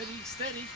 Steady, steady.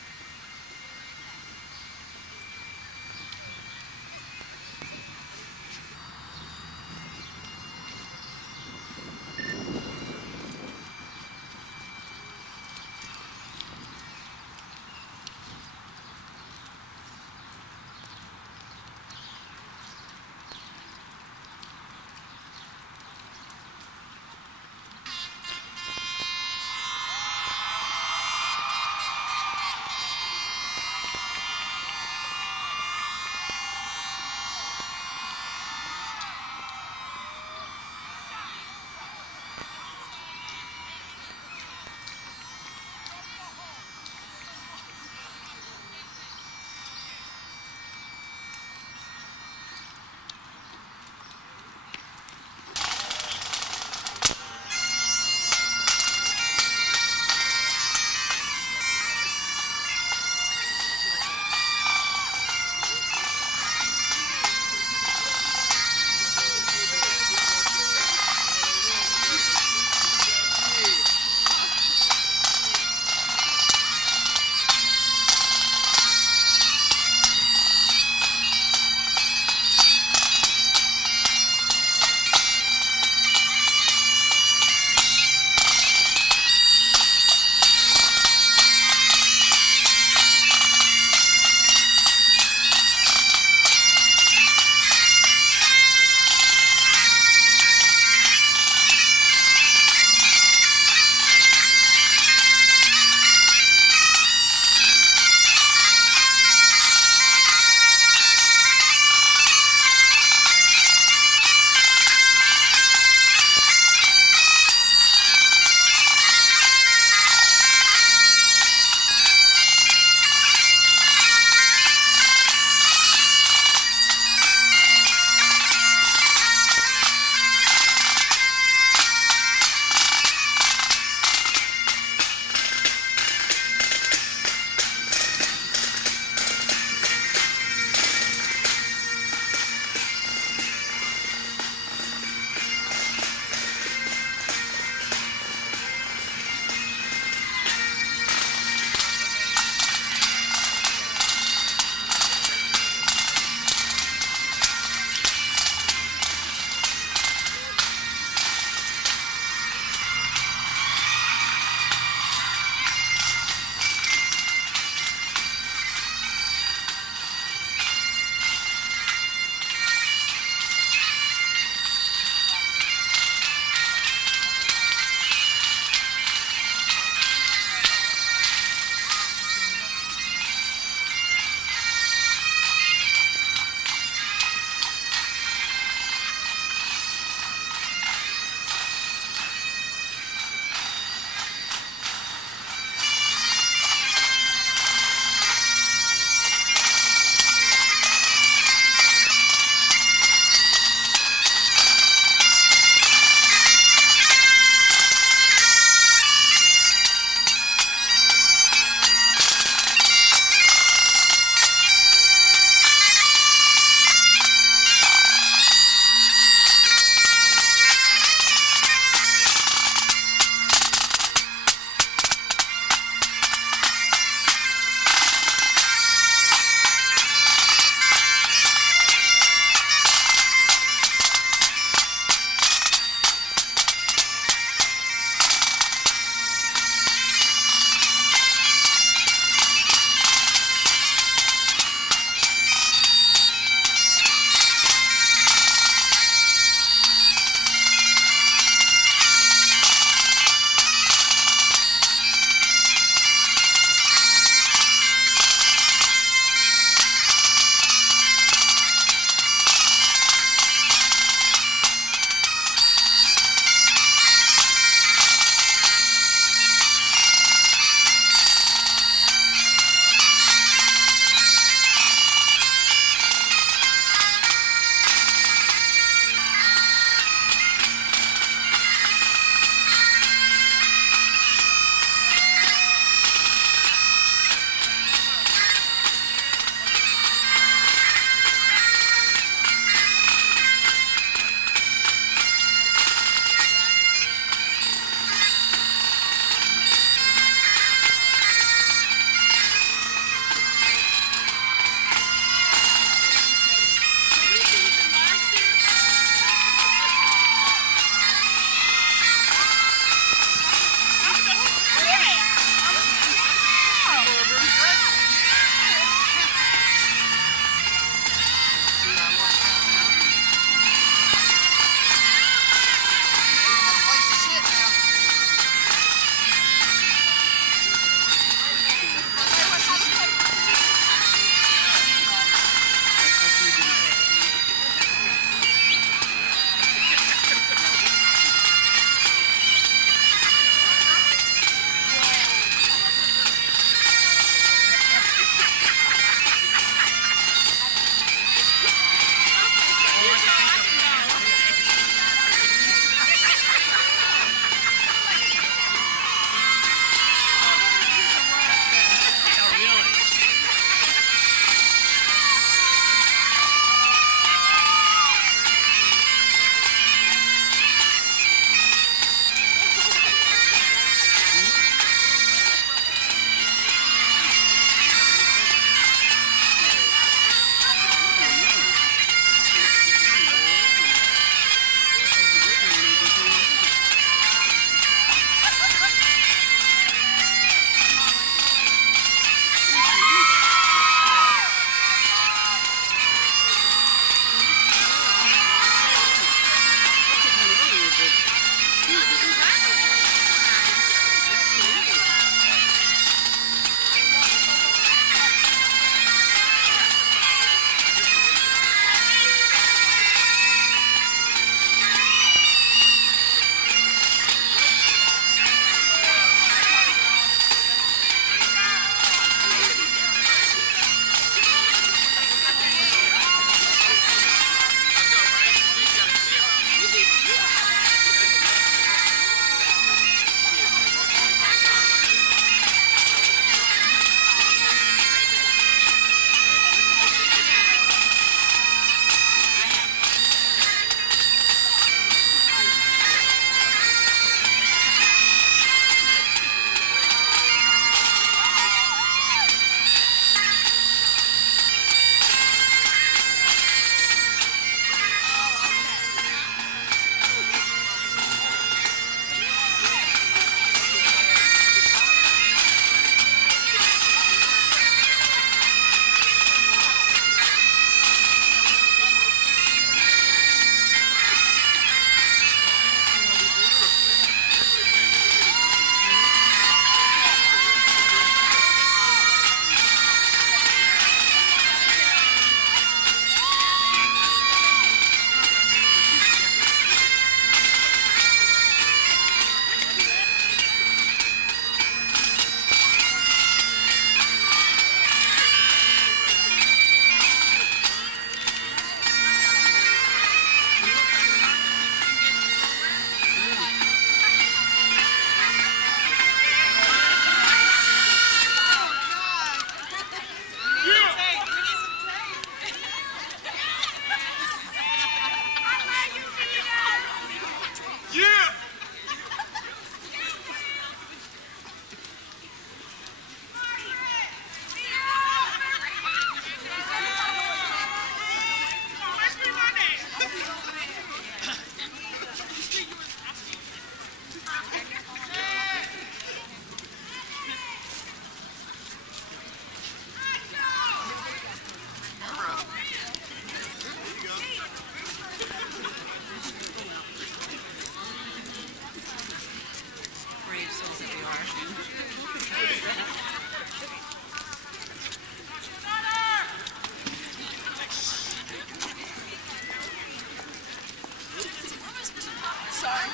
Sorry.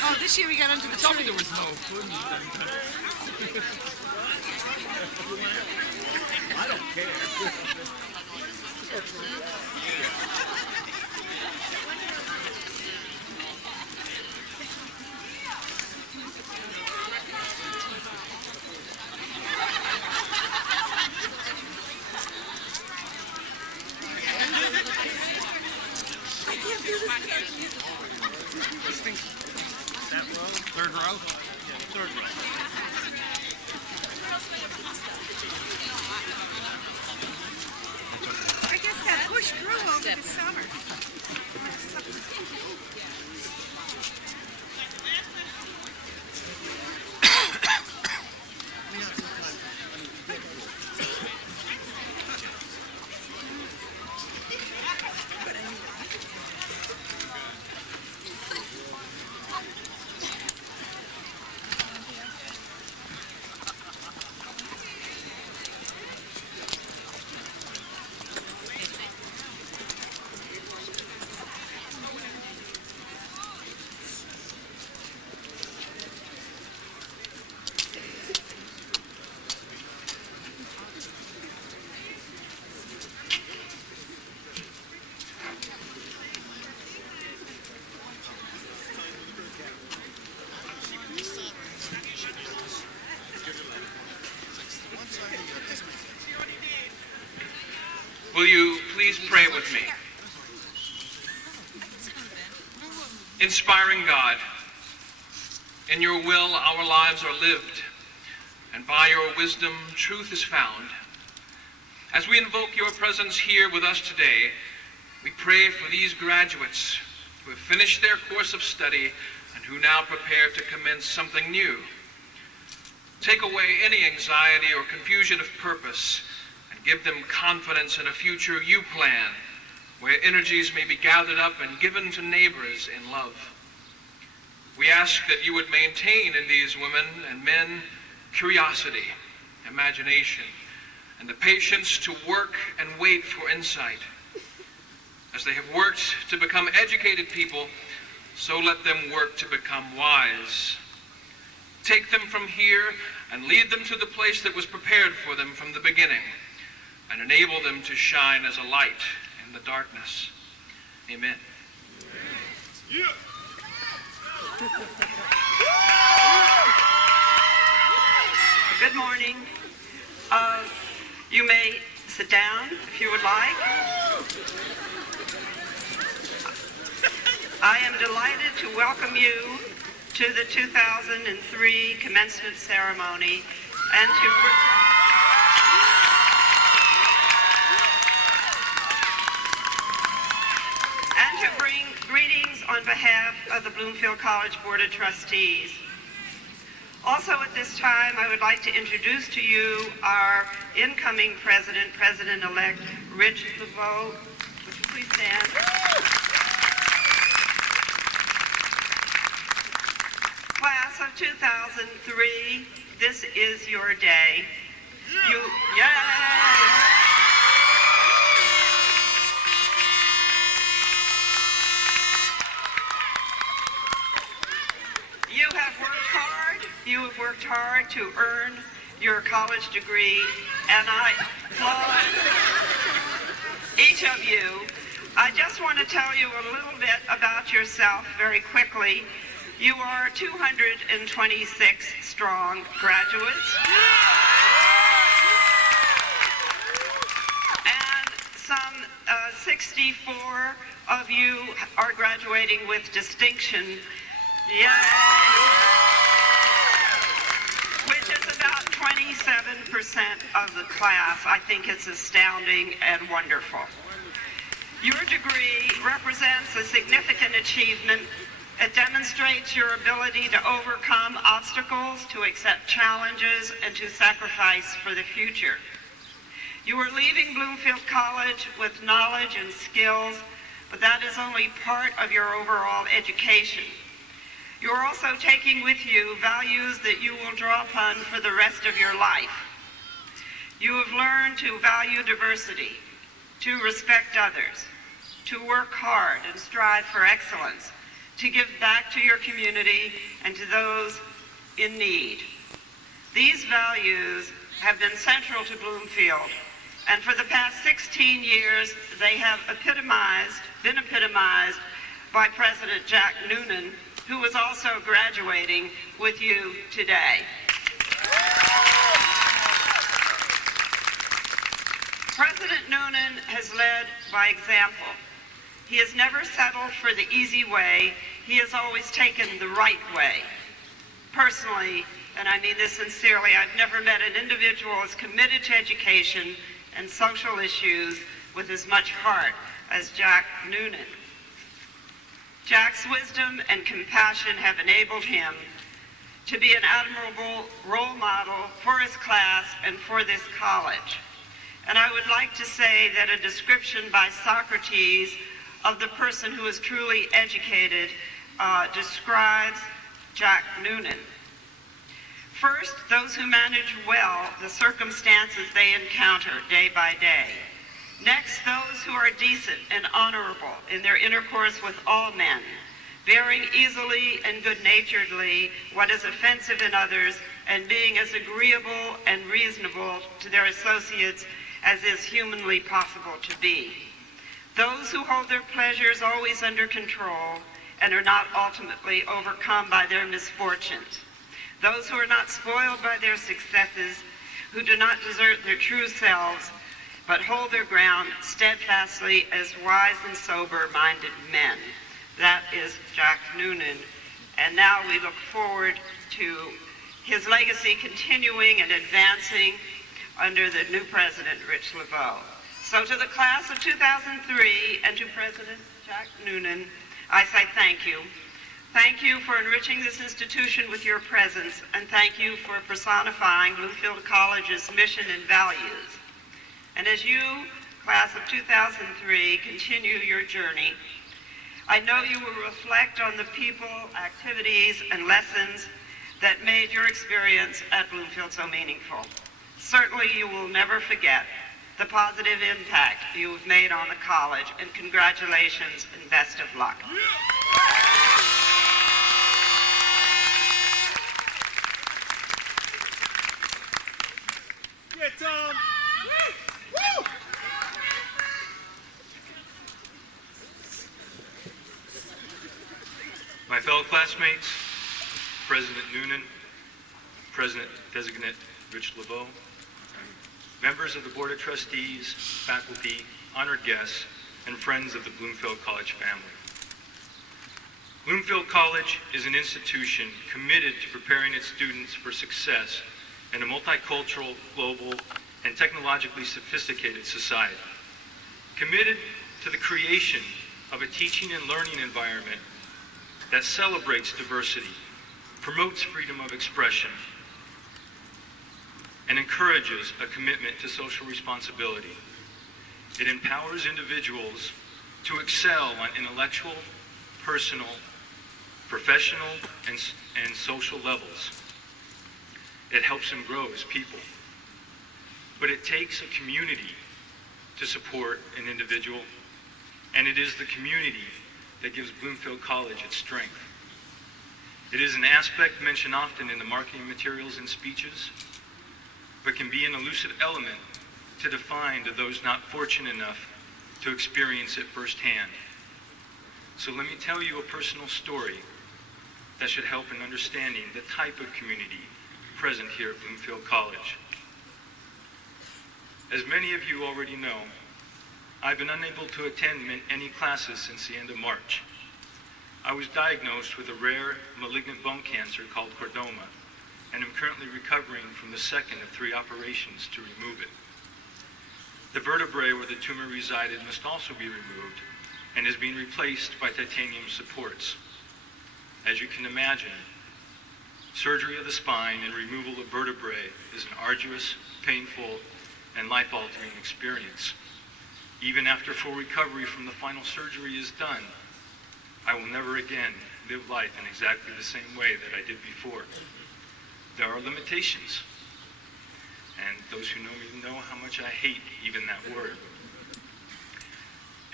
Oh, this year we got under the Tell me tree. there was no pudding. I don't care. That row? Third row? Yeah, third row. I guess that bush grew over the summer. Will you please pray with me? Inspiring God, in your will our lives are lived, and by your wisdom truth is found. As we invoke your presence here with us today, we pray for these graduates who have finished their course of study and who now prepare to commence something new. Take away any anxiety or confusion of purpose, and give them confidence in a future you plan, where energies may be gathered up and given to neighbors in love. We ask that you would maintain in these women and men curiosity, imagination, and the patience to work and wait for insight. As they have worked to become educated people, so let them work to become wise. Take them from here and lead them to the place that was prepared for them from the beginning, and enable them to shine as a light in the darkness. Amen. Yeah. Good morning. You may sit down if you would like. I am delighted to welcome you to the 2003 commencement ceremony and to bring greetings on behalf of the Bloomfield College Board of Trustees. Also at this time, I would like to introduce to you our incoming president, President-elect Rich LeVeaux. Would you please stand? Class of 2003, this is your day. Yay! You have worked hard to earn your college degree, and I applaud each of you. I just want to tell you a little bit about yourself very quickly. You are 226 strong graduates, and some 64 of you are graduating with distinction. Yay! Which is about 27% of the class. I think it's astounding and wonderful. Your degree represents a significant achievement. It demonstrates your ability to overcome obstacles, to accept challenges, and to sacrifice for the future. You are leaving Bloomfield College with knowledge and skills, but that is only part of your overall education. You are also taking with you values that you will draw upon for the rest of your life. You have learned to value diversity, to respect others, to work hard and strive for excellence, to give back to your community and to those in need. These values have been central to Bloomfield, and for the past 16 years, they have been epitomized by President Jack Noonan, who is also graduating with you today. President Noonan has led by example. He has never settled for the easy way. He has always taken the right way. Personally, and I mean this sincerely, I've never met an individual as committed to education and social issues with as much heart as Jack Noonan. Jack's wisdom and compassion have enabled him to be an admirable role model for his class and for this college. And I would like to say that a description by Socrates of the person who is truly educated describes Jack Noonan. First, those who manage well the circumstances they encounter day by day. Next, those who are decent and honorable in their intercourse with all men, bearing easily and good-naturedly what is offensive in others, and being as agreeable and reasonable to their associates as is humanly possible to be. Those who hold their pleasures always under control and are not ultimately overcome by their misfortunes. Those who are not spoiled by their successes, who do not desert their true selves, but hold their ground steadfastly as wise and sober-minded men. That is Jack Noonan. And now we look forward to his legacy continuing and advancing under the new president, Rich LeBeau. So to the class of 2003 and to President Jack Noonan, I say thank you. Thank you for enriching this institution with your presence, and thank you for personifying Bloomfield College's mission and values. And as you, class of 2003, continue your journey, I know you will reflect on the people, activities, and lessons that made your experience at Bloomfield so meaningful. Certainly you will never forget the positive impact you have made on the college, and congratulations and best of luck. Yeah, Tom! My fellow classmates, President Noonan, President-designate Rich LeBeau, members of the Board of Trustees, faculty, honored guests, and friends of the Bloomfield College family. Bloomfield College is an institution committed to preparing its students for success in a multicultural, global, and technologically sophisticated society. Committed to the creation of a teaching and learning environment that celebrates diversity, promotes freedom of expression, and encourages a commitment to social responsibility. It empowers individuals to excel on intellectual, personal, professional, and social levels. It helps them grow as people. But it takes a community to support an individual, and it is the community that gives Bloomfield College its strength. It is an aspect mentioned often in the marketing materials and speeches, but can be an elusive element to define to those not fortunate enough to experience it firsthand. So let me tell you a personal story that should help in understanding the type of community present here at Bloomfield College. As many of you already know, I've been unable to attend any classes since the end of March. I was diagnosed with a rare malignant bone cancer called chordoma, and am currently recovering from the second of 3 operations to remove it. The vertebrae where the tumor resided must also be removed and is being replaced by titanium supports. As you can imagine, surgery of the spine and removal of vertebrae is an arduous, painful, and life-altering experience. Even after full recovery from the final surgery is done, I will never again live life in exactly the same way that I did before. There are limitations, and those who know me know how much I hate even that word.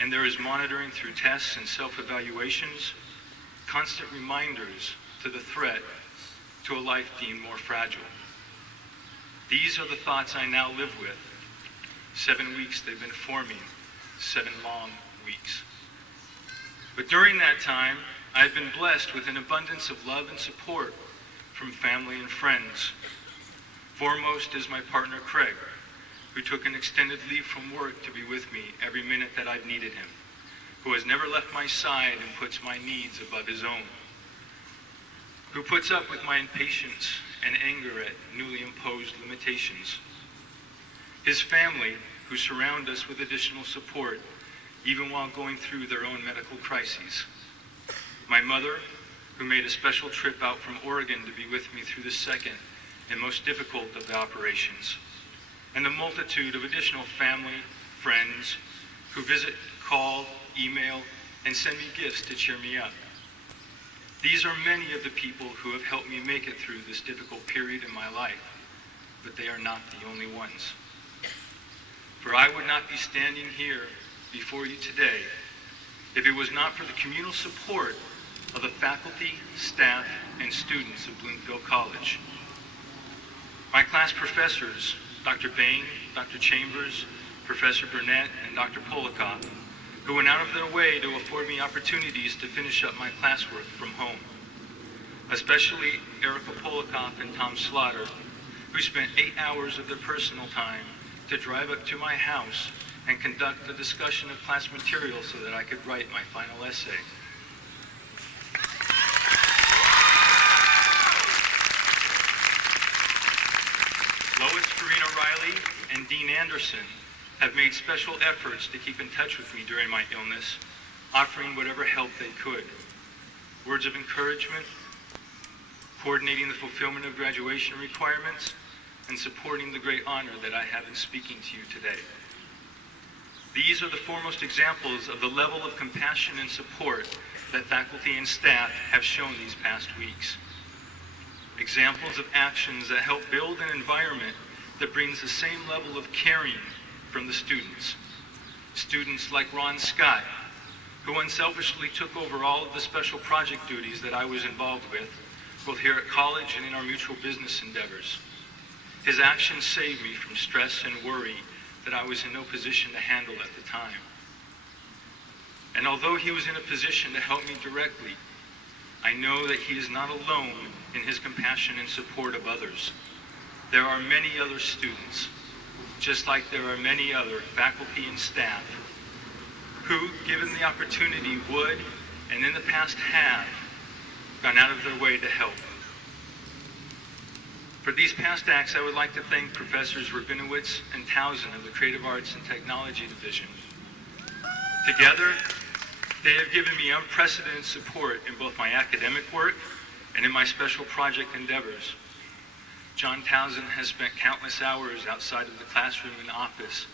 And there is monitoring through tests and self-evaluations, constant reminders to the threat to a life deemed more fragile. These are the thoughts I now live with. 7 weeks they've been forming, 7 long weeks. But during that time, I've been blessed with an abundance of love and support from family and friends. Foremost is my partner, Craig, who took an extended leave from work to be with me every minute that I've needed him, who has never left my side and puts my needs above his own, who puts up with my impatience and anger at newly imposed limitations. His family, who surround us with additional support, even while going through their own medical crises. My mother, who made a special trip out from Oregon to be with me through the second and most difficult of the operations. And a multitude of additional family, friends, who visit, call, email, and send me gifts to cheer me up. These are many of the people who have helped me make it through this difficult period in my life, but they are not the only ones. For I would not be standing here before you today if it was not for the communal support of the faculty, staff, and students of Bloomfield College. My class professors, Dr. Bain, Dr. Chambers, Professor Burnett, and Dr. Polikoff, who went out of their way to afford me opportunities to finish up my classwork from home. Especially Erica Polikoff and Tom Slaughter, who spent 8 hours of their personal time to drive up to my house and conduct a discussion of class material so that I could write my final essay. Lois Farina Riley and Dean Anderson have made special efforts to keep in touch with me during my illness, offering whatever help they could. Words of encouragement, coordinating the fulfillment of graduation requirements, and supporting the great honor that I have in speaking to you today. These are the foremost examples of the level of compassion and support that faculty and staff have shown these past weeks. Examples of actions that help build an environment that brings the same level of caring from the students. Students like Ron Scott, who unselfishly took over all of the special project duties that I was involved with, both here at college and in our mutual business endeavors. His actions saved me from stress and worry that I was in no position to handle at the time. And although he was in a position to help me directly, I know that he is not alone in his compassion and support of others. There are many other students, just like there are many other faculty and staff, who, given the opportunity, would, and in the past have, gone out of their way to help. For these past acts, I would like to thank Professors Rabinowitz and Towson of the Creative Arts and Technology Division. Together, they have given me unprecedented support in both my academic work and in my special project endeavors. John Towson has spent countless hours outside of the classroom and office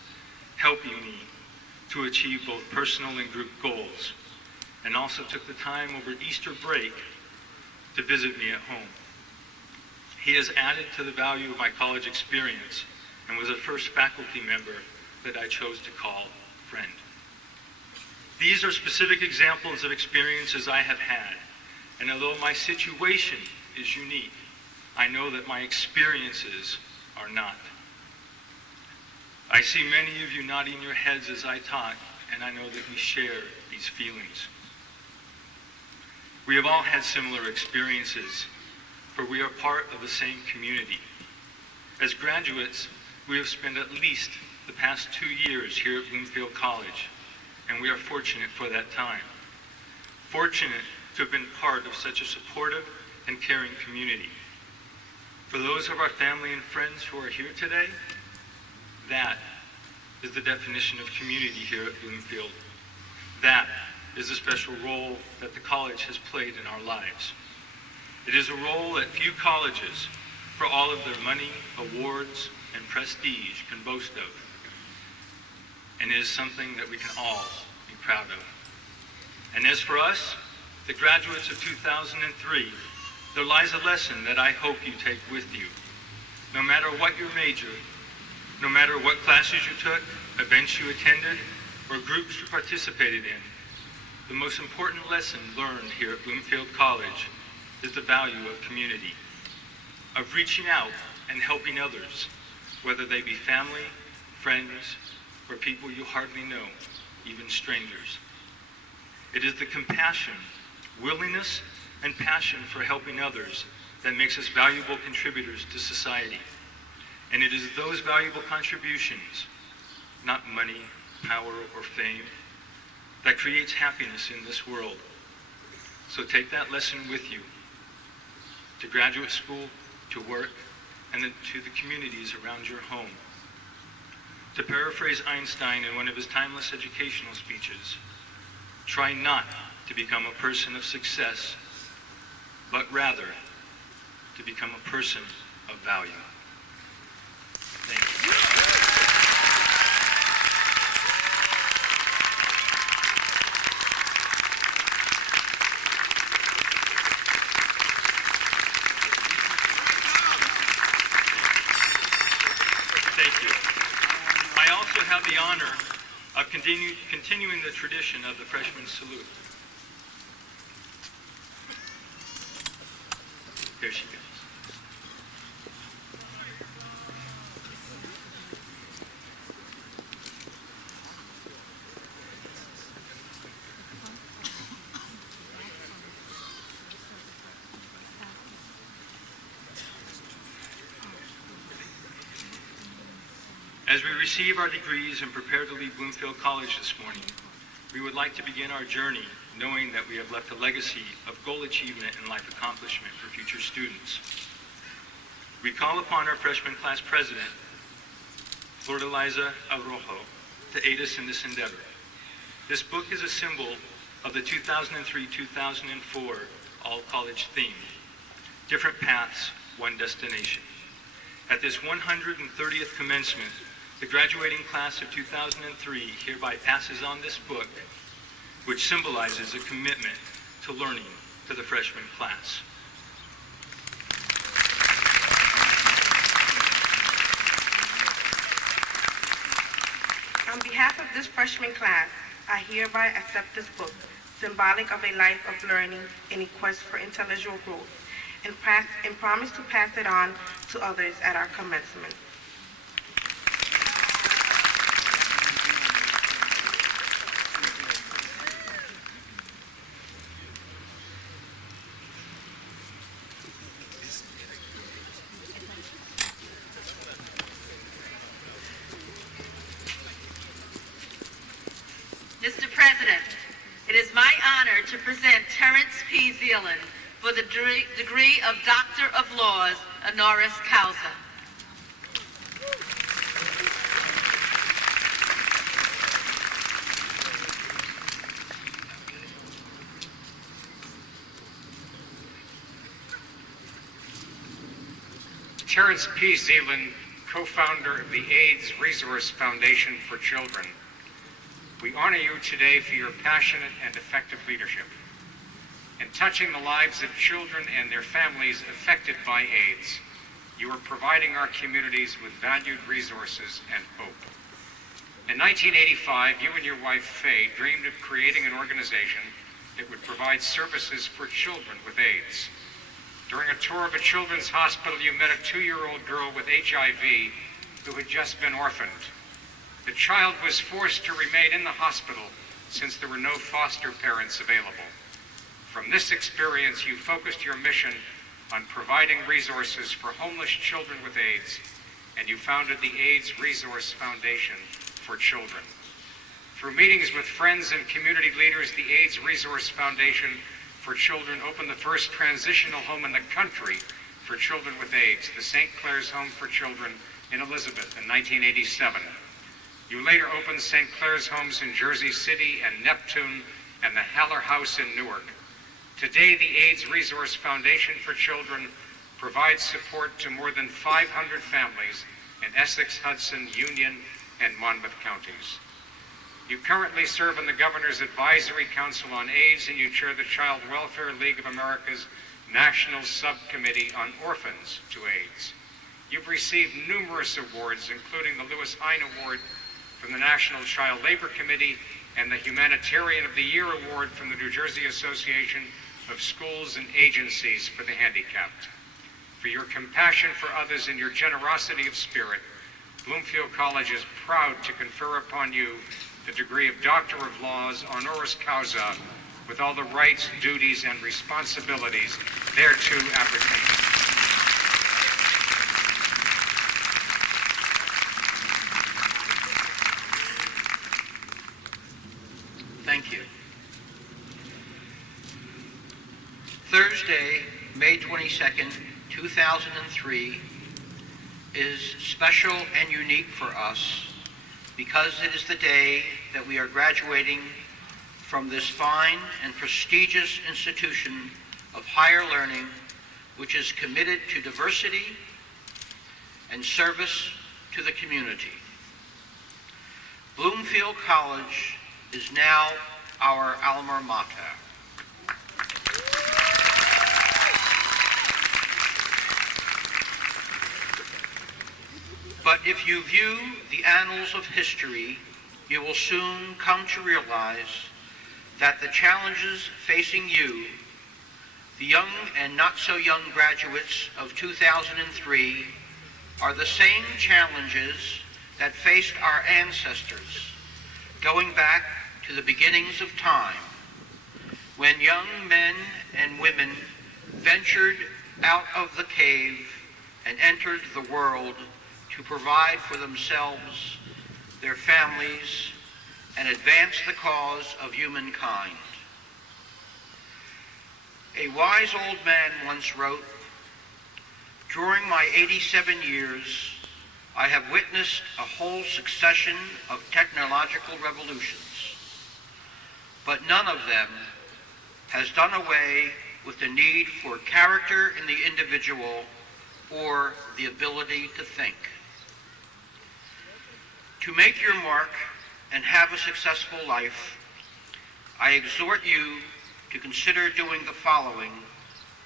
helping me to achieve both personal and group goals, and also took the time over Easter break to visit me at home. He has added to the value of my college experience and was the first faculty member that I chose to call friend. These are specific examples of experiences I have had, and although my situation is unique, I know that my experiences are not. I see many of you nodding your heads as I talk, and I know that we share these feelings. We have all had similar experiences, for we are part of the same community. As graduates, we have spent at least the past 2 years here at Bloomfield College, and we are fortunate for that time. Fortunate to have been part of such a supportive and caring community. For those of our family and friends who are here today, that is the definition of community here at Bloomfield. That is the special role that the college has played in our lives. It is a role that few colleges, for all of their money, awards, and prestige, can boast of. And it is something that we can all be proud of. And as for us, the graduates of 2003, there lies a lesson that I hope you take with you. No matter what your major, no matter what classes you took, events you attended, or groups you participated in, the most important lesson learned here at Bloomfield College is the value of community, of reaching out and helping others, whether they be family, friends, or people you hardly know, even strangers. It is the compassion, willingness, and passion for helping others that makes us valuable contributors to society. And it is those valuable contributions, not money, power, or fame, that creates happiness in this world. So take that lesson with you to graduate school, to work, and then to the communities around your home. To paraphrase Einstein in one of his timeless educational speeches, try not to become a person of success, but rather to become a person of value. Thank you. Thank you. I also have the honor of continuing the tradition of the freshman salute. There she goes. As we receive our degrees and prepare to leave Bloomfield College this morning, we would like to begin our journey knowing that we have left a legacy of goal achievement and life accomplishment for future students. We call upon our freshman class president, Flordeliza Arrojo, to aid us in this endeavor. This book is a symbol of the 2003-2004 all-college theme, different paths, one destination. At this 130th commencement, the graduating class of 2003 hereby passes on this book, which symbolizes a commitment to learning to the freshman class. On behalf of this freshman class, I hereby accept this book, symbolic of a life of learning and a quest for intellectual growth, and promise to pass it on to others at our commencement. Mr. President, it is my honor to present Terrance P. Zeeland for the degree of Doctor of Laws, honoris causa. Terrance P. Zeeland, co-founder of the AIDS Resource Foundation for Children. We honor you today for your passionate and effective leadership in touching the lives of children and their families affected by AIDS. You are providing our communities with valued resources and hope. In 1985, you and your wife, Faye, dreamed of creating an organization that would provide services for children with AIDS. During a tour of a children's hospital, you met a 2-year-old girl with HIV who had just been orphaned. The child was forced to remain in the hospital since there were no foster parents available. From this experience, you focused your mission on providing resources for homeless children with AIDS, and you founded the AIDS Resource Foundation for Children. Through meetings with friends and community leaders, the AIDS Resource Foundation for Children opened the first transitional home in the country for children with AIDS, the St. Clair's Home for Children in Elizabeth in 1987. You later opened St. Clair's Homes in Jersey City and Neptune and the Haller House in Newark. Today, the AIDS Resource Foundation for Children provides support to more than 500 families in Essex, Hudson, Union, and Monmouth counties. You currently serve on the Governor's Advisory Council on AIDS, and you chair the Child Welfare League of America's National Subcommittee on Orphans to AIDS. You've received numerous awards, including the Lewis Hine Award from the National Child Labor Committee and the Humanitarian of the Year Award from the New Jersey Association of Schools and Agencies for the Handicapped. For your compassion for others and your generosity of spirit, Bloomfield College is proud to confer upon you the degree of Doctor of Laws honoris causa with all the rights, duties, and responsibilities thereto appertaining. Thank you. Thursday, May 22nd, 2003 is special and unique for us because it is the day that we are graduating from this fine and prestigious institution of higher learning, which is committed to diversity and service to the community. Bloomfield College is now our alma mater. But if you view the annals of history, you will soon come to realize that the challenges facing you, the young and not so young graduates of 2003, are the same challenges that faced our ancestors, going back to the beginnings of time, when young men and women ventured out of the cave and entered the world to provide for themselves, their families, and advance the cause of humankind. A wise old man once wrote, "During my 87 years, I have witnessed a whole succession of technological revolutions, but none of them has done away with the need for character in the individual or the ability to think." To make your mark and have a successful life, I exhort you to consider doing the following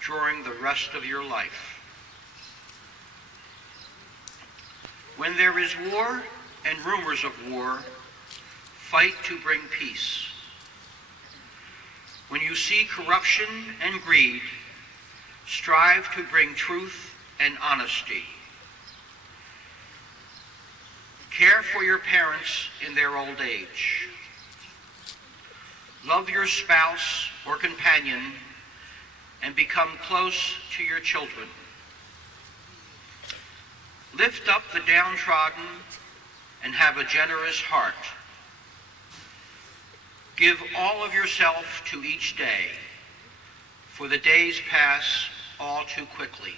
during the rest of your life. When there is war and rumors of war, fight to bring peace. When you see corruption and greed, strive to bring truth and honesty. Care for your parents in their old age. Love your spouse or companion and become close to your children. Lift up the downtrodden and have a generous heart. Give all of yourself to each day, for the days pass all too quickly.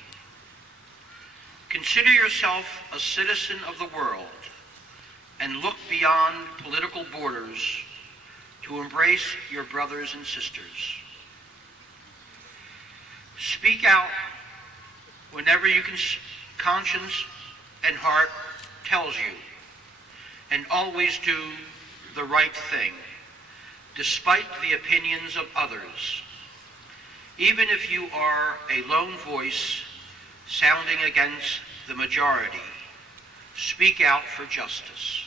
Consider yourself a citizen of the world and look beyond political borders to embrace your brothers and sisters. Speak out whenever you can, conscience and heart tells you, and always do the right thing, despite the opinions of others, even if you are a lone voice sounding against the majority. Speak out for justice.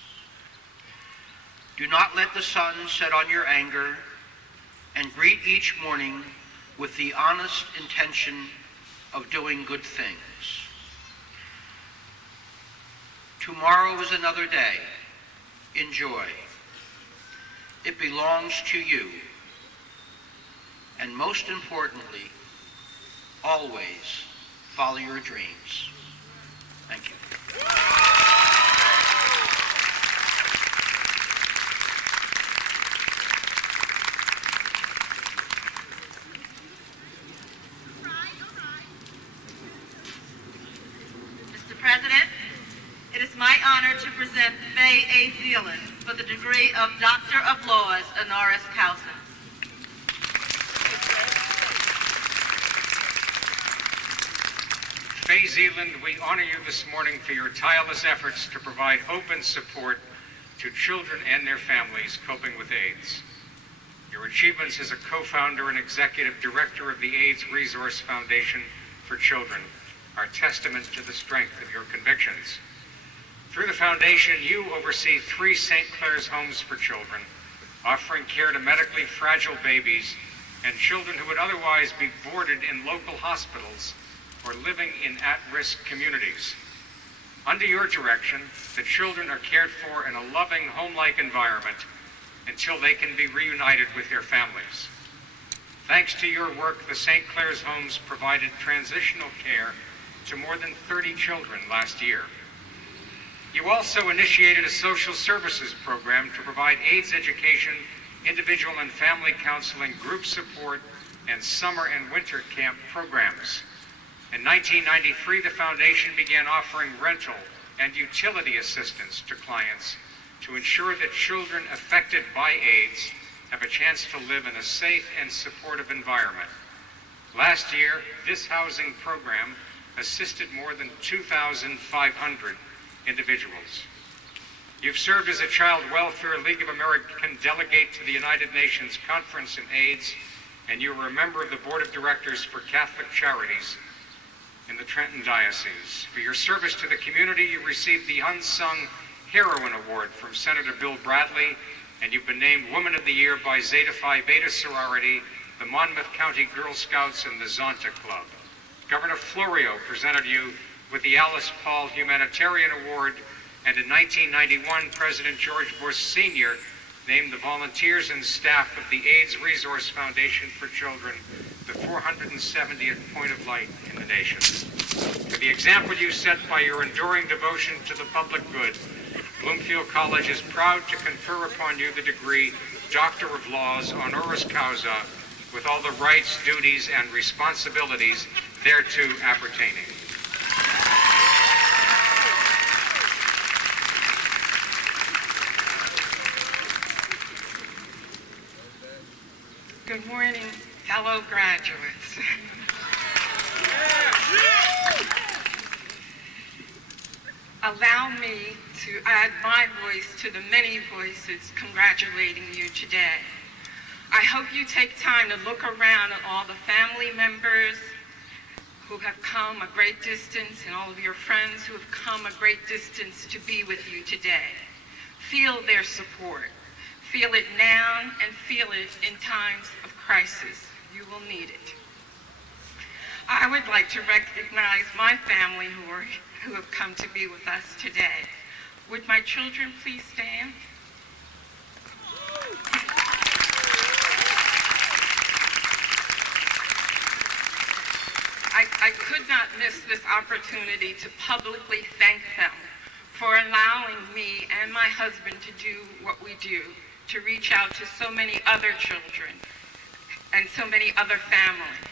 Do not let the sun set on your anger, and greet each morning with the honest intention of doing good things. Tomorrow is another day. Enjoy. It belongs to you. And most importantly, always follow your dreams. Thank you. Mr. President, it is my honor to present Faye A. Zeeland for the degree of Doctor of Laws honoris causa. Faye Zeeland, we honor you this morning for your tireless efforts to provide hope and support to children and their families coping with AIDS. Your achievements as a co-founder and executive director of the AIDS Resource Foundation for Children are testament to the strength of your convictions. Through the foundation, you oversee 3 St. Clair's Homes for Children, offering care to medically fragile babies and children who would otherwise be boarded in local hospitals or living in at-risk communities. Under your direction, the children are cared for in a loving, home-like environment until they can be reunited with their families. Thanks to your work, the St. Clair's Homes provided transitional care to more than 30 children last year. You also initiated a social services program to provide AIDS education, individual and family counseling, group support, and summer and winter camp programs. In 1993, the foundation began offering rental and utility assistance to clients to ensure that children affected by AIDS have a chance to live in a safe and supportive environment. Last year, this housing program assisted more than 2,500 individuals. You've served as a Child Welfare League of American delegate to the United Nations Conference on AIDS, and you were a member of the Board of Directors for Catholic Charities in the Trenton Diocese. For your service to the community, you received the Unsung Heroine Award from Senator Bill Bradley, and you've been named Woman of the Year by Zeta Phi Beta Sorority, the Monmouth County Girl Scouts, and the Zonta Club. Governor Florio presented you with the Alice Paul Humanitarian Award, and in 1991, President George Bush Sr. named the volunteers and staff of the AIDS Resource Foundation for Children the 470th point of light in the nation. For the example you set by your enduring devotion to the public good, Bloomfield College is proud to confer upon you the degree Doctor of Laws honoris causa with all the rights, duties, and responsibilities thereto appertaining. Good morning, fellow graduates. Allow me to add my voice to the many voices congratulating you today. I hope you take time to look around at all the family members who have come a great distance and all of your friends who have come a great distance to be with you today. Feel their support. Feel it now and feel it in times of crisis. You will need it. I would like to recognize my family who have come to be with us today. Would my children please stand? I could not miss this opportunity to publicly thank them for allowing me and my husband to do what we do, to reach out to so many other children and so many other families.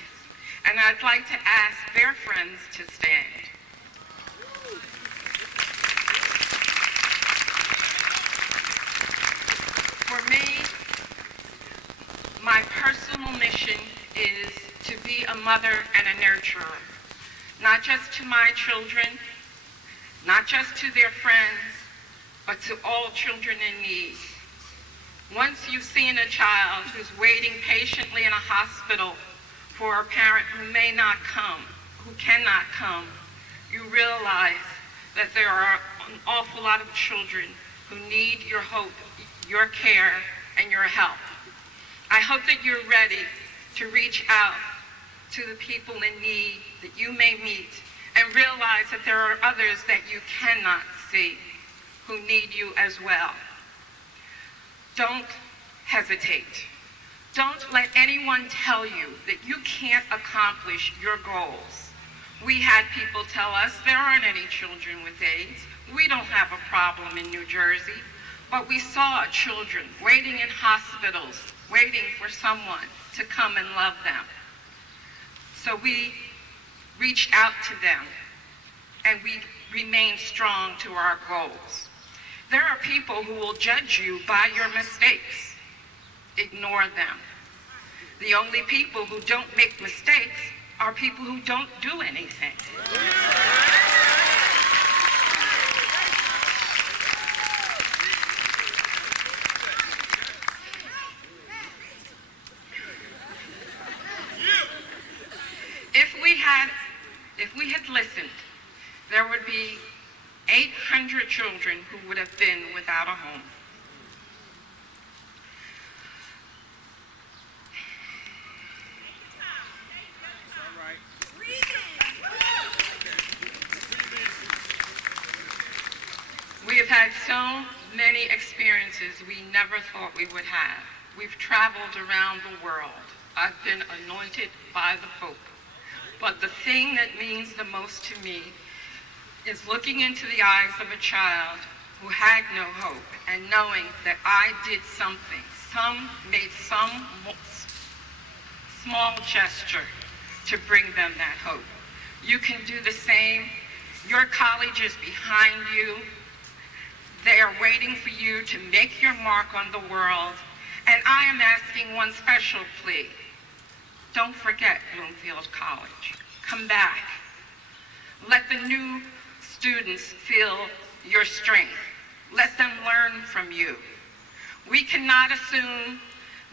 And I'd like to ask their friends to stand. For me, my personal mission is to be a mother and a nurturer, not just to my children, not just to their friends, but to all children in need. Once you've seen a child who's waiting patiently in a hospital for a parent who may not come, who cannot come, you realize that there are an awful lot of children who need your hope, your care, and your help. I hope that you're ready to reach out to the people in need that you may meet and realize that there are others that you cannot see who need you as well. Don't hesitate. Don't let anyone tell you that you can't accomplish your goals. We had people tell us there aren't any children with AIDS. We don't have a problem in New Jersey. But we saw children waiting in hospitals, waiting for someone to come and love them. So we reached out to them and we remained strong to our goals. There are people who will judge you by your mistakes. Ignore them. The only people who don't make mistakes are people who don't do anything. If we had listened, there would be 800 children who would have been without a home. We have had so many experiences we never thought we would have. We've traveled around the world. I've been anointed by the Pope. But the thing that means the most to me is looking into the eyes of a child who had no hope and knowing that I did something, made some small gesture to bring them that hope. You can do the same. Your college is behind you. They are waiting for you to make your mark on the world. And I am asking one special plea. Don't forget Bloomfield College. Come back. Let the new students feel your strength. Let them learn from you. We cannot assume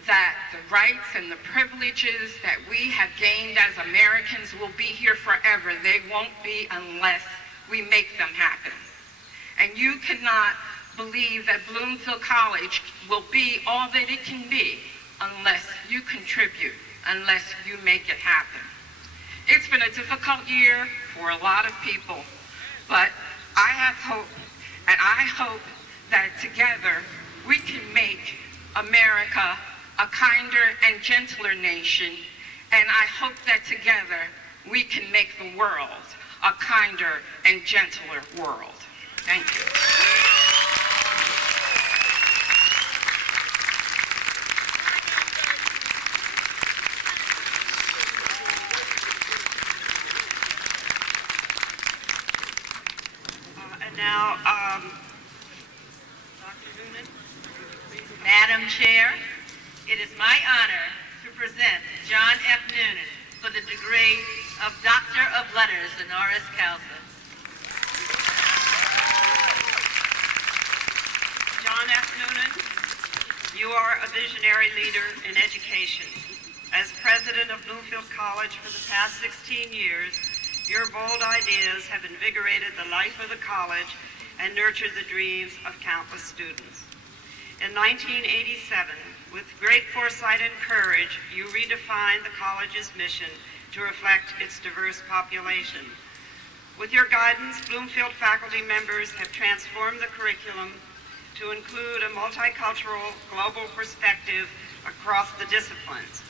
that the rights and the privileges that we have gained as Americans will be here forever. They won't be unless we make them happen. And you cannot believe that Bloomfield College will be all that it can be unless you contribute, unless you make it happen. It's been a difficult year for a lot of people, but I have hope, and I hope that together we can make America a kinder and gentler nation, and I hope that together we can make the world a kinder and gentler world. Thank you. And now, Dr. Noonan. Madam Chair, it is my honor to present John F. Noonan for the degree of Doctor of Letters honoris causa. John F. Noonan, you are a visionary leader in education. As president of Bloomfield College for the past 16 years, your bold ideas have invigorated the life of the college and nurtured the dreams of countless students. In 1987, with great foresight and courage, you redefined the college's mission to reflect its diverse population. With your guidance, Bloomfield faculty members have transformed the curriculum to include a multicultural global perspective across the disciplines.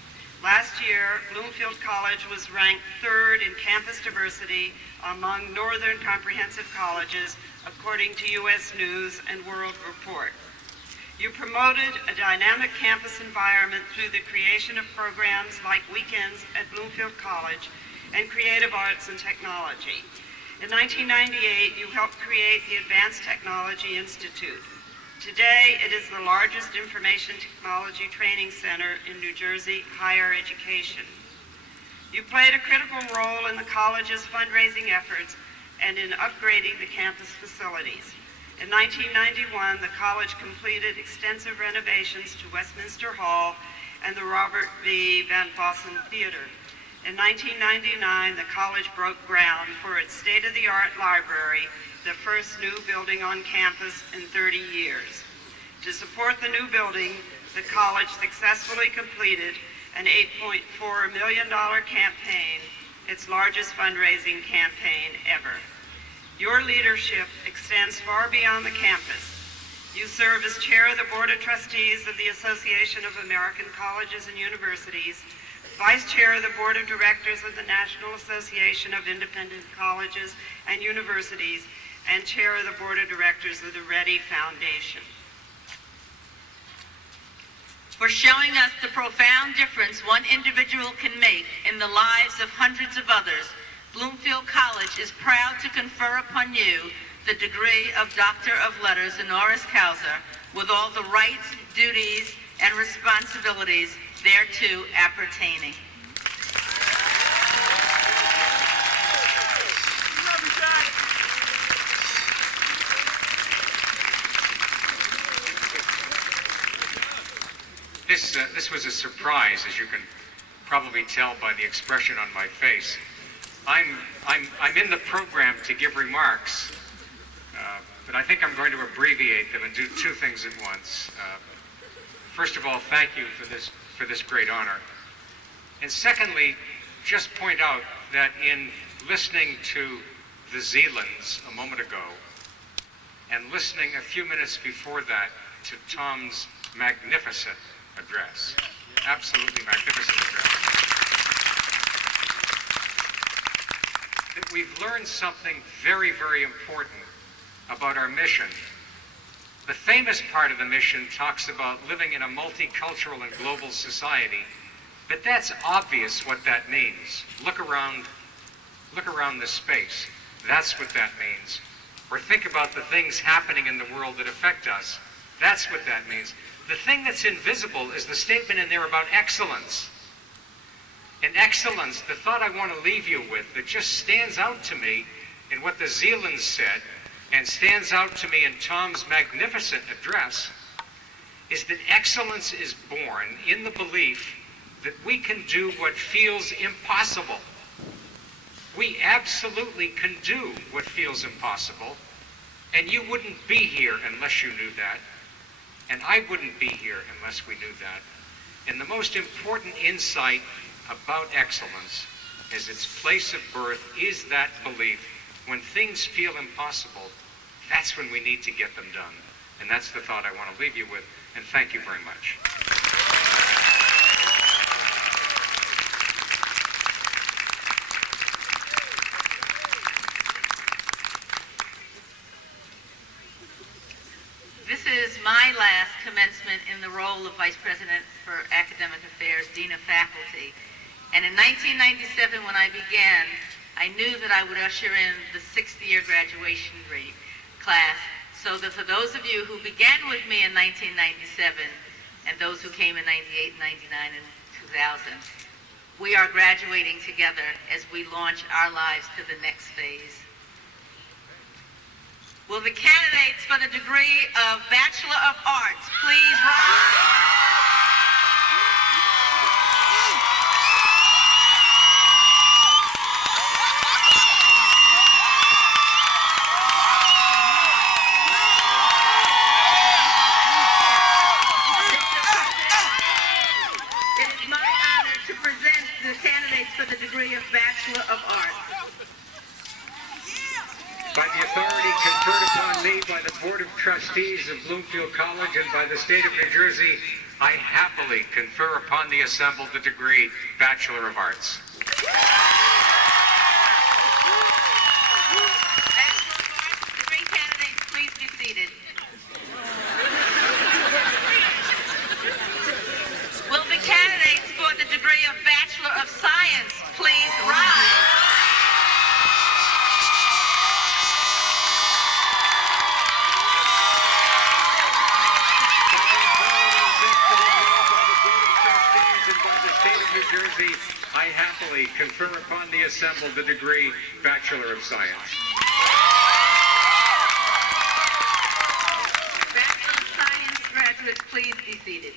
Last year, Bloomfield College was ranked third in campus diversity among Northern Comprehensive Colleges, according to U.S. News and World Report. You promoted a dynamic campus environment through the creation of programs like Weekends at Bloomfield College and Creative Arts and Technology. In 1998, you helped create the Advanced Technology Institute. Today, it is the largest information technology training center in New Jersey higher education. You played a critical role in the college's fundraising efforts and in upgrading the campus facilities. In 1991, the college completed extensive renovations to Westminster Hall and the Robert V. Van Fossen Theater. In 1999, the college broke ground for its state-of-the-art library, the first new building on campus in 30 years. To support the new building, the college successfully completed an $8.4 million campaign, its largest fundraising campaign ever. Your leadership extends far beyond the campus. You serve as chair of the Board of Trustees of the Association of American Colleges and Universities, vice chair of the Board of Directors of the National Association of Independent Colleges and Universities, and chair of the Board of Directors of the Ready Foundation. For showing us the profound difference one individual can make in the lives of hundreds of others, Bloomfield College is proud to confer upon you the degree of Doctor of Letters honoris causa with all the rights, duties, and responsibilities thereto appertaining. This was a surprise, as you can probably tell by the expression on my face. I'm in the program to give remarks, but I think I'm going to abbreviate them and do two things at once. First of all, thank you for this great honor. And secondly, just point out that in listening to the Zealands a moment ago, and listening a few minutes before that to Tom's magnificent address, absolutely magnificent address, that we've learned something very, very important about our mission. The famous part of the mission talks about living in a multicultural and global society, but that's obvious what that means. Look around the space. That's what that means. Or think about the things happening in the world that affect us. That's what that means. The thing that's invisible is the statement in there about excellence. And excellence, the thought I want to leave you with that just stands out to me in what the Zealands said and stands out to me in Tom's magnificent address is that excellence is born in the belief that we can do what feels impossible. We absolutely can do what feels impossible, and you wouldn't be here unless you knew that, and I wouldn't be here unless we knew that. And the most important insight about excellence as its place of birth is that belief. When things feel impossible, that's when we need to get them done. And that's the thought I want to leave you with, and thank you very much. This is my last commencement in the role of Vice President for Academic Affairs, Dean of Faculty. And in 1997, when I began, I knew that I would usher in the 6th-year graduation rate class, so that for those of you who began with me in 1997, and those who came in 98, 99, and 2000, we are graduating together as we launch our lives to the next phase. Will the candidates for the degree of Bachelor of Arts please rise? It is my honor to present the candidates for the degree of Bachelor of Arts. By the authority conferred upon me by the Board of Trustees of Bloomfield College and by the state of New Jersey, I happily confer upon the assembled the degree Bachelor of Arts. Bachelor of Arts degree candidates, please be seated. Will the candidates for the degree of Bachelor of Science please rise? New Jersey, I happily confer upon the assembled the degree Bachelor of Science. Bachelor of Science graduates, please be seated.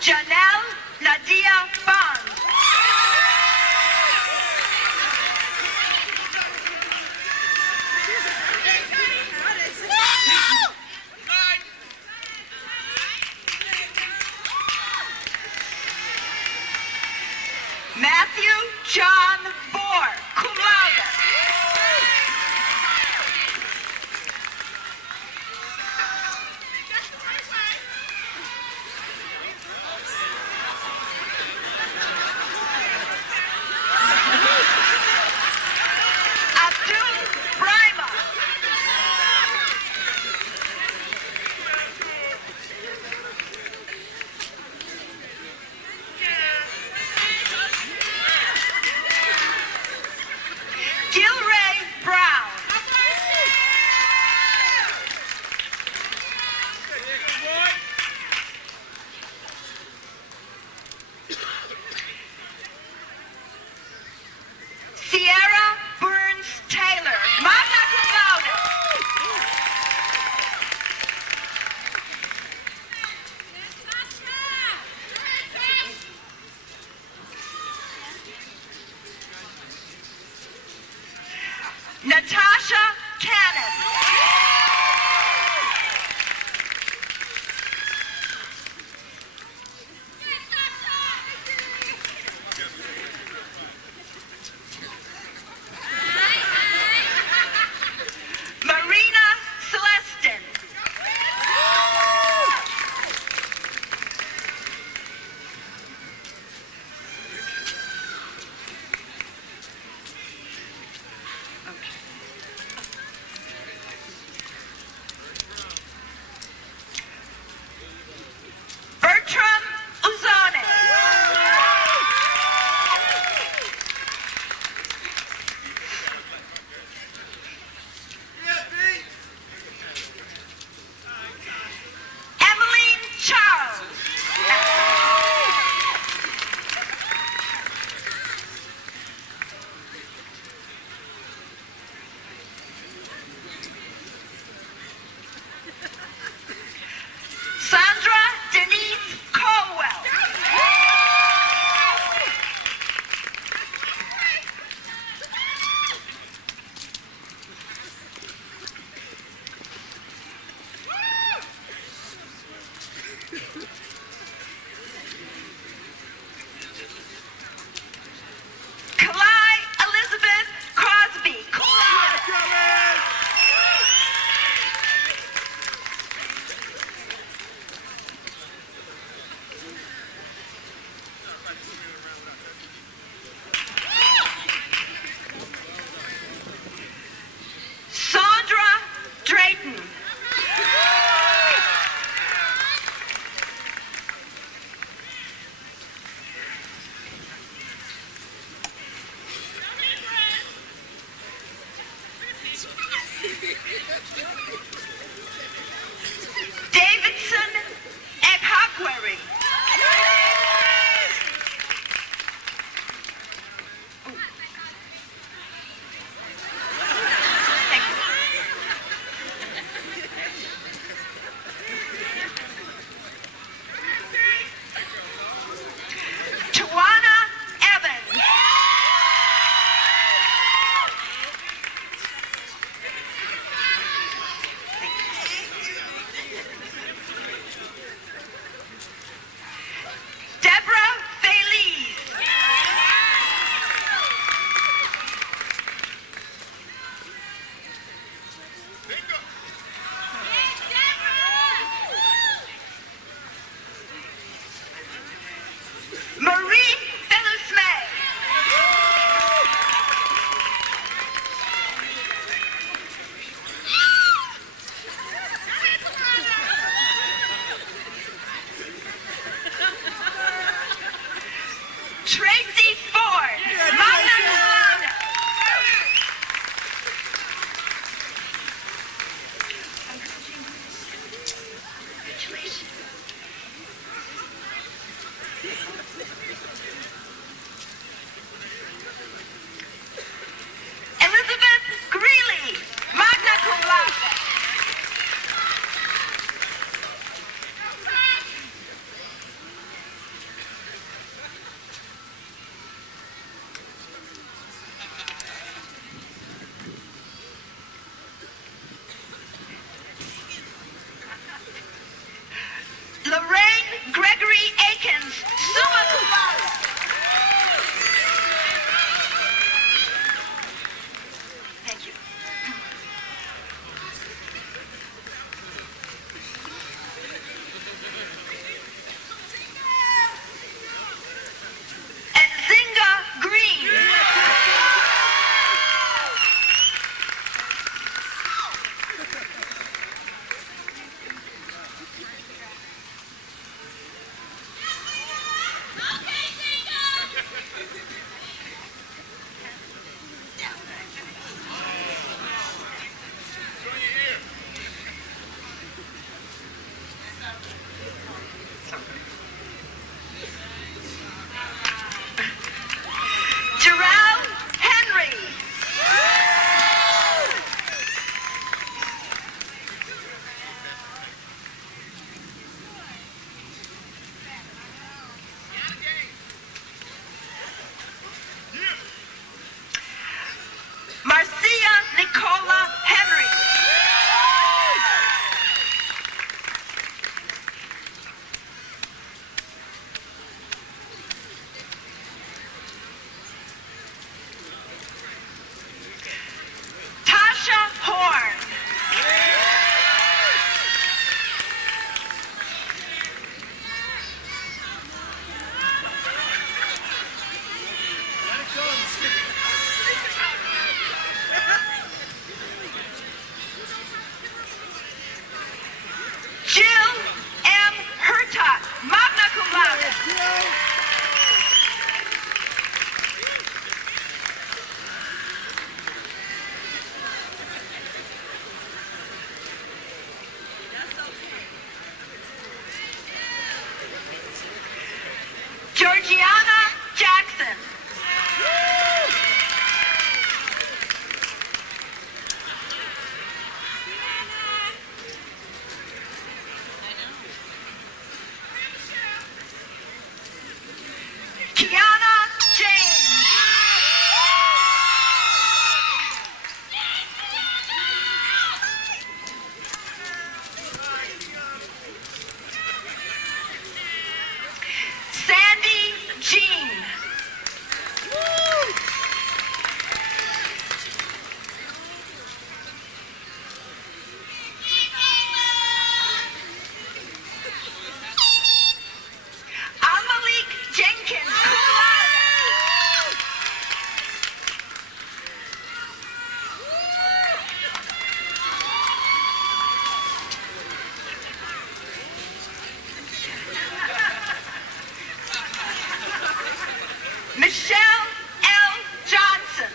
Janelle Nadia Bond. Matthew John Bohr, cum laude. Abdul Brahma. Gilray Brown. Sierra Burns Taylor, magna cum laude. Natasha Cannon. Marina Celestin. Bertram Uzone. Emmeline Charles. Sandra Denise Colwell. Kalai Elizabeth Crosby, cum laude. Sandra Drayton. Davidson Eghagweri. Tawana Evans. Deborah Feliz. Marie Belusme. Tracy Ford, magna cum laude. Elizabeth Greeley, magna cum laude. Georgiana Jackson. Kiana James. Sandy Jean. Amalik Jenkins, cum laude. Michelle L. Johnson.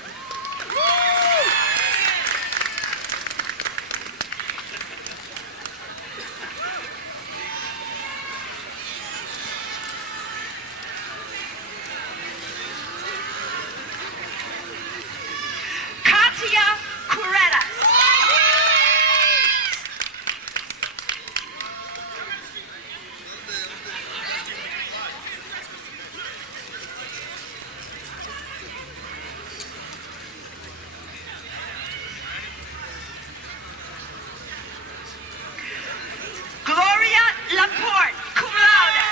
Katia Curetas. Gloria Laporte, cum laude.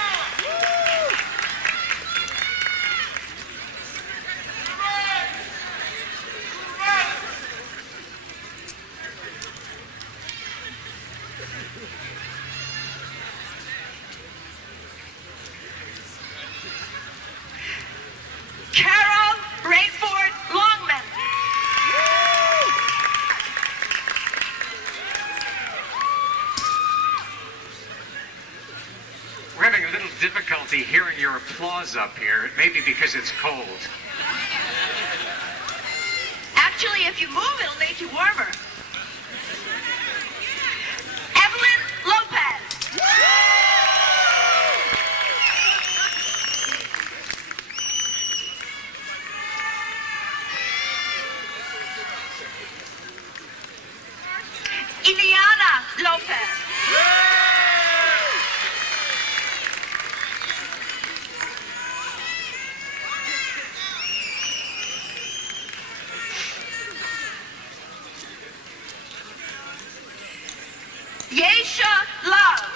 Carol Rayford Longman. We're having a little difficulty hearing your applause up here. It may be because it's cold. Actually, if you move, it'll make you warmer. Evelyn Lopez. Iliana Lopez. Yeisha Love.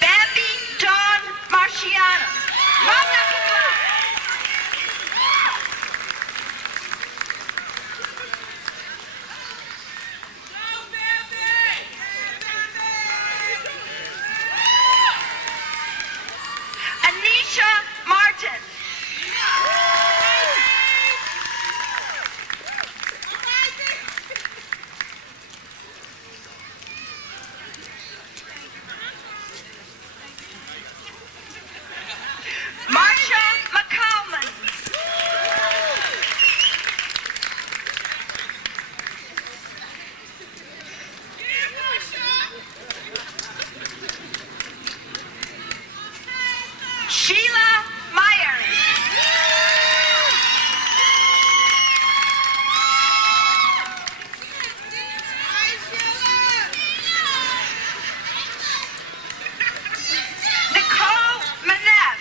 Bambi Dawn Marciano. Magna cum laude. Anisha Martin. Marsha McCalman. Sheila Myers. Nicole Maneff.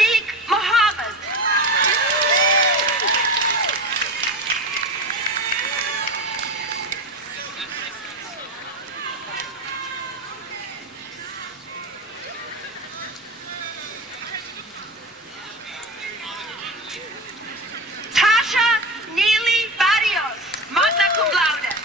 Sadiq Muhammad. Tasha Neely Barrios, magna cum laude.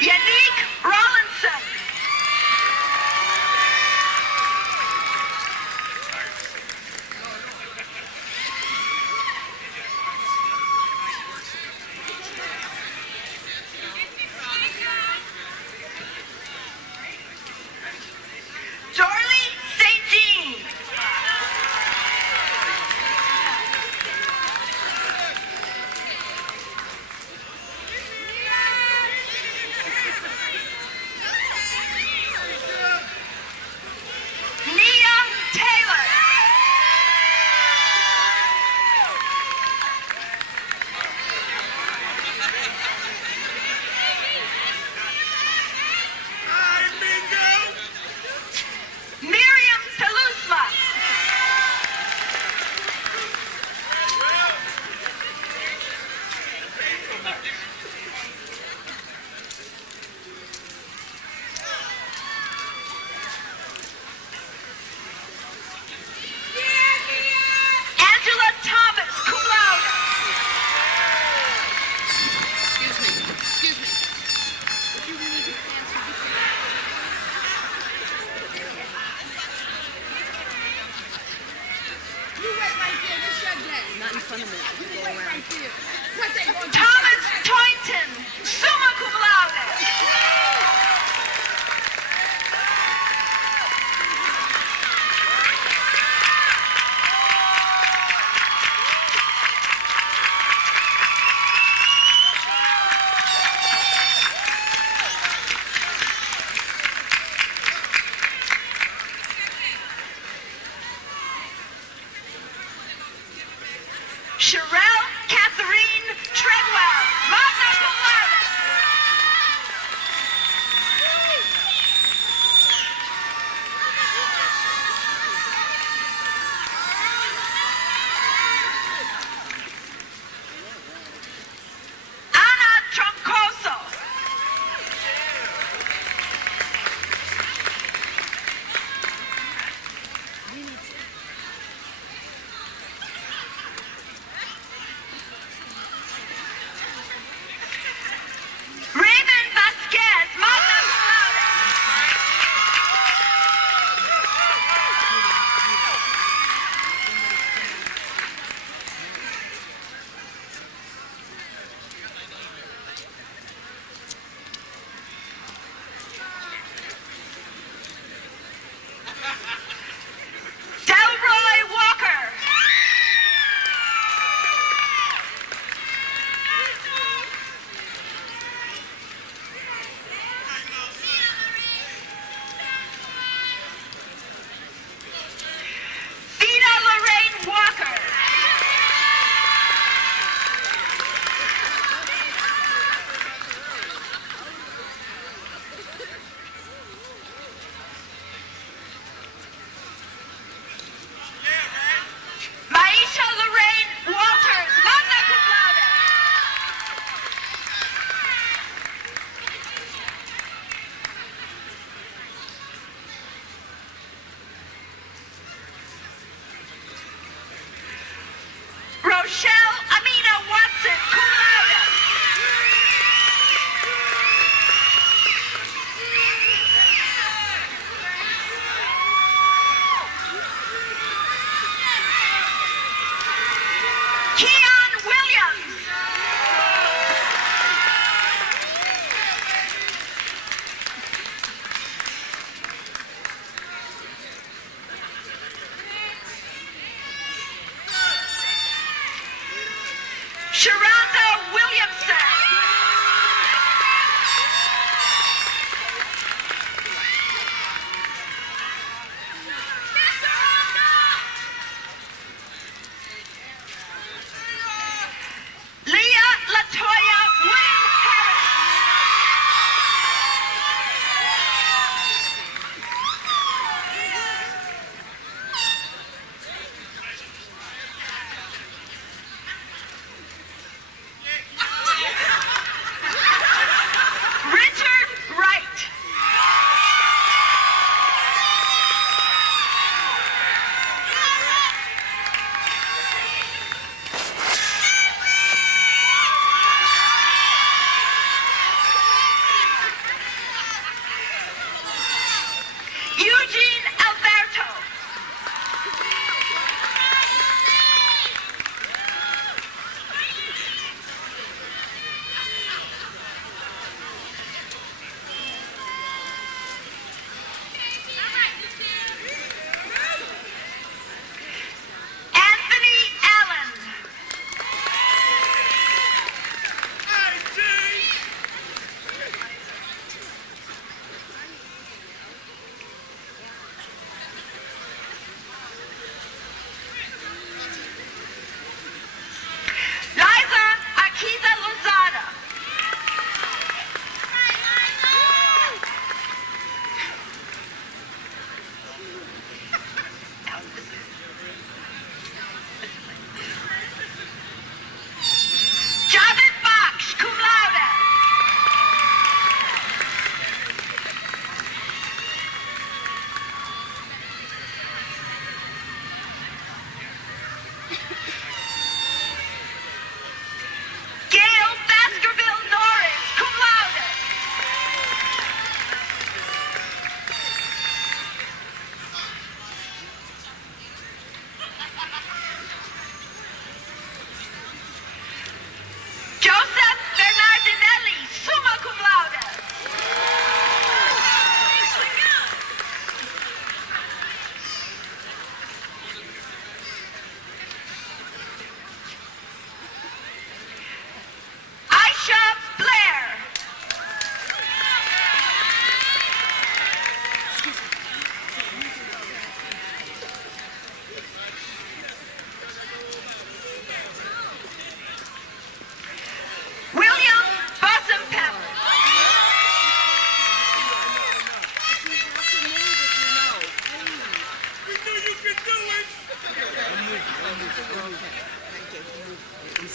Yannick Rollinson. Dorley St. Jean. Nia Taylor. Miriam Talusma. Angela Thomas, cum laude. Excuse me. If you need to answer you wait right there. This your day. Not in front of me. You wait right there. What they gonna do? Thomas Toynton, summa cum laude. Sherelle Catherine Treadwell, magna cum laude. Anna Troncoso. Raymond Vasquez, magna cum laude. Delroy Walker. Vina Lorraine Walker. Maisha Lorraine Walters, magna cum laude. Rochelle Amina Watson, cum laude. Keon Williams. Sharonda Williamson. Leah Latoya Williams Harris.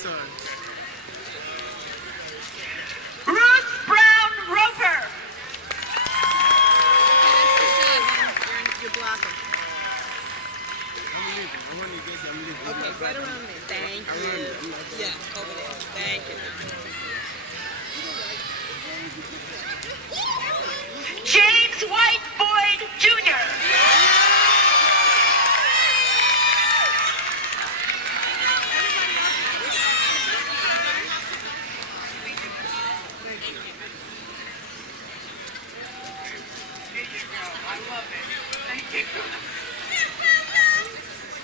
son. Ruth Brown Roper. You're blocking. I'm leaving. I'm running against you. I'm leaving. Okay, right around me. Thank you. Yeah, over there. Thank you. James White Boyd Jr.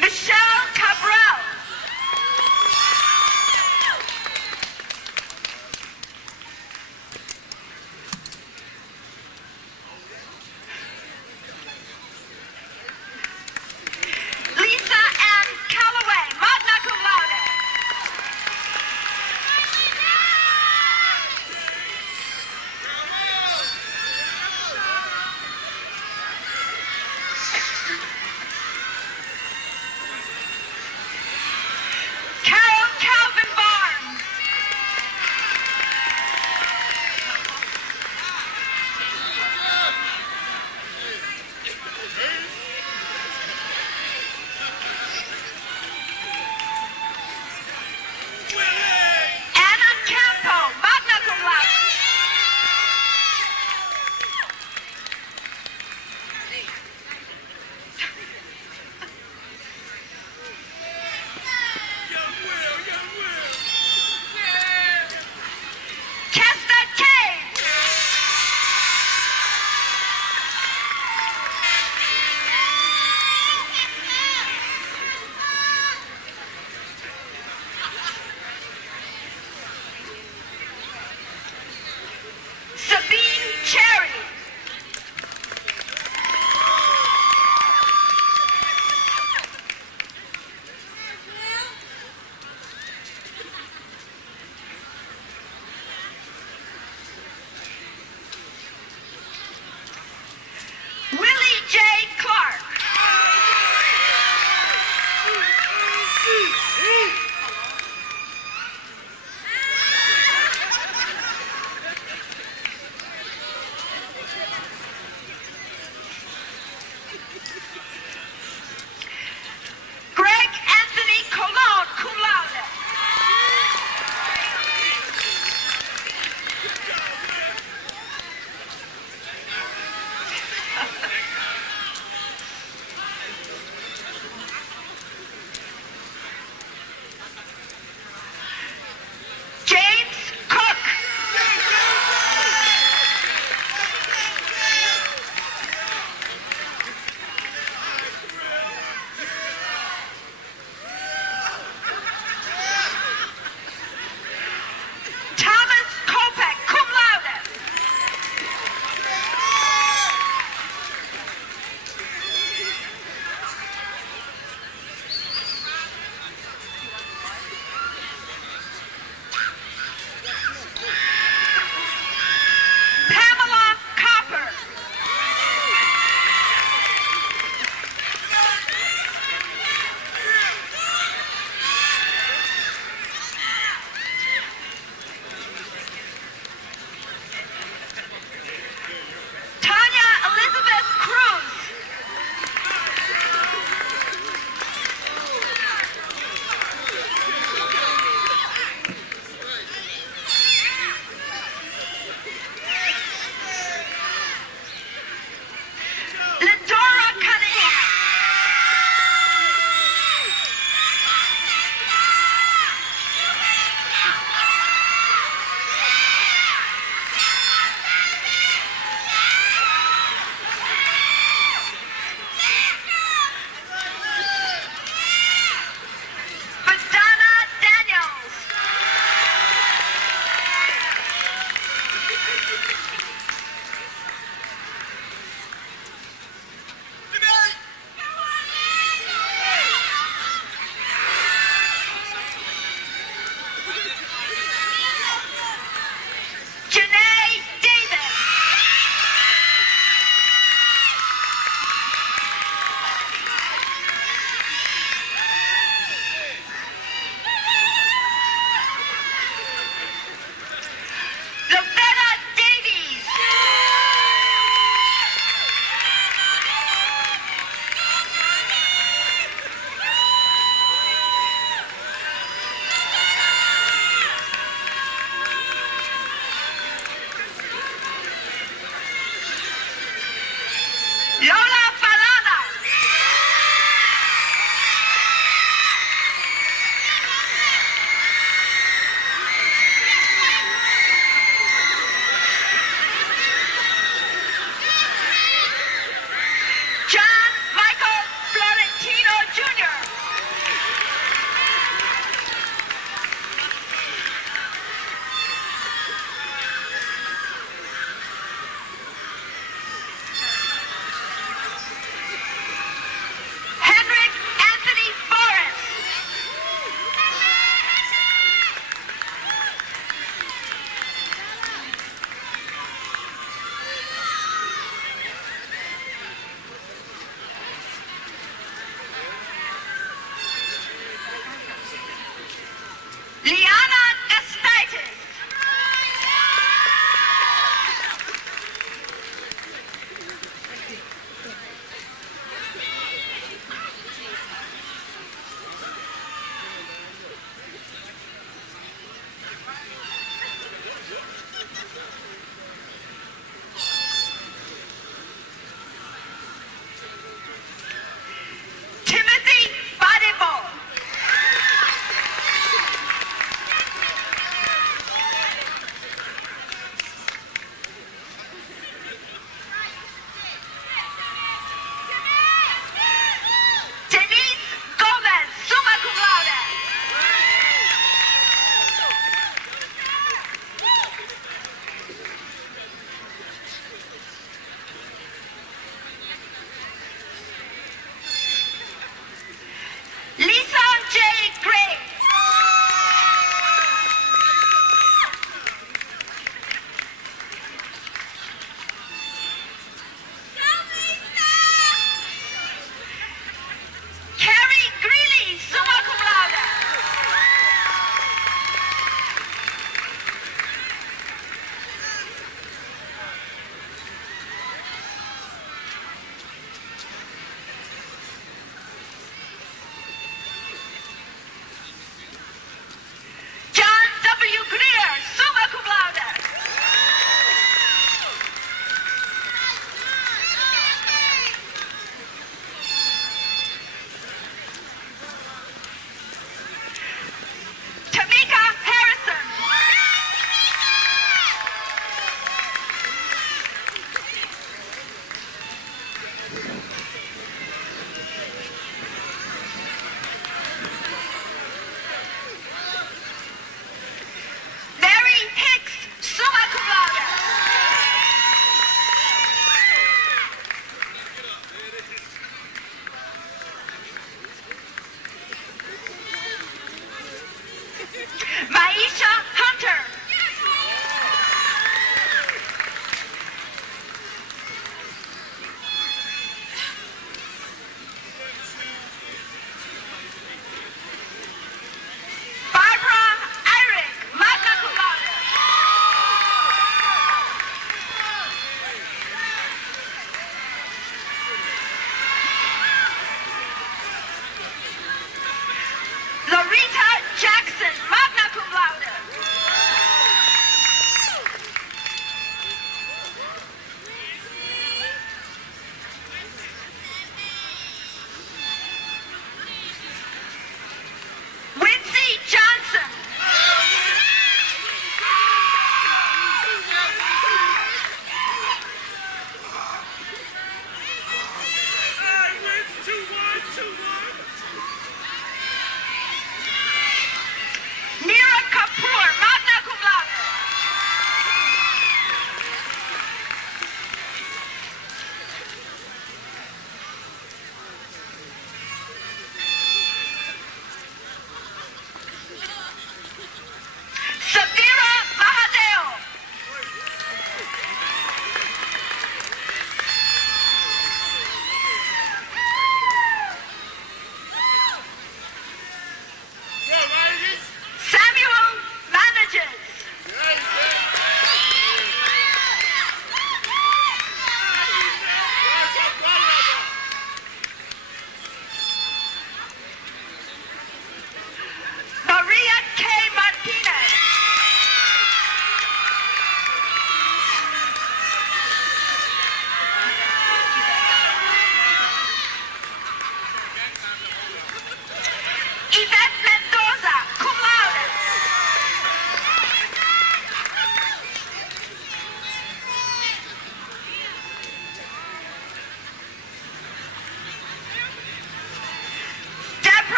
Michelle Cabral.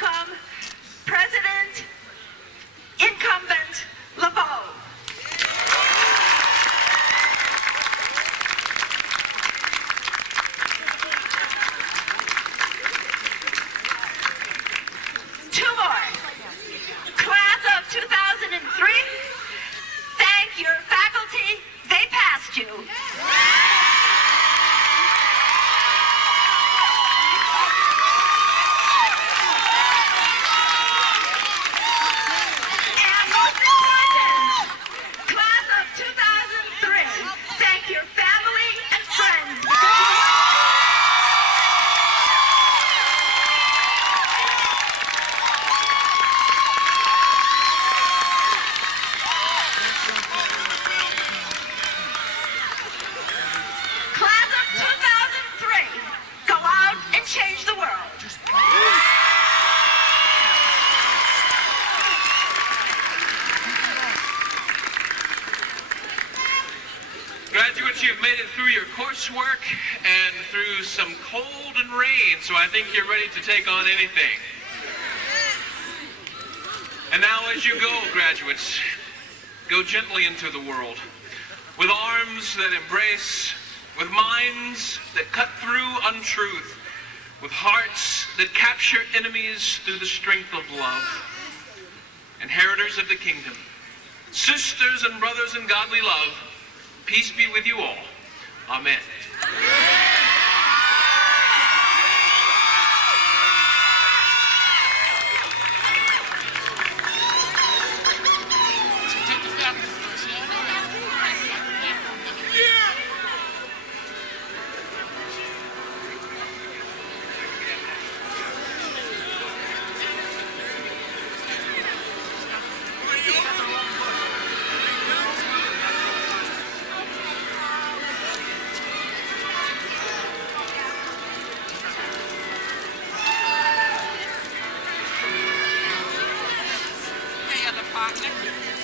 welcome President Incumbent LeBeau. Two more. Class of 2003, thank your faculty, they passed you. And most important, class of 2003, thank your family and friends. Class of 2003, go out and change the world. Graduates, you've made it through your coursework and through some cold and rain, so I think you're ready to take on anything. And now as you go, graduates, go gently into the world, with arms that embrace, with minds that cut through untruth, with hearts that capture enemies through the strength of love. Inheritors of the kingdom, sisters and brothers in godly love, peace be with you all. Amen. Hey, other partner.